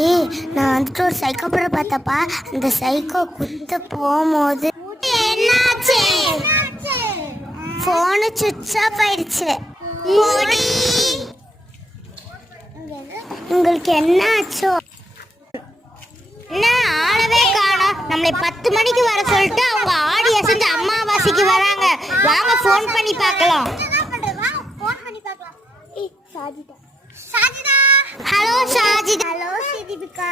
ஏய், நான் வந்துட்டு ஒரு சைக்கோ படம் பார்த்தப்பா. அந்த சைக்கோ குத்த போகும்போது என்னாச்சு? ஃபோனு சுவிட்ச் ஆஃப் ஆயிடுச்சு. உங்களுக்கு என்ன ஆச்சோ? என்ன ஆளவே காணோம். நம்மளை 10 மணிக்கு வர சொல்லிட்டு அவங்க ஆடி அசைஞ்சு அம்மாவாசைக்கு வராங்க. வாங்க ஃபோன் பண்ணி பார்க்கலாம். ஏய், சாஜிதா. ஹலோ ஷாஜிதா. ஹலோ சிதிபிகா.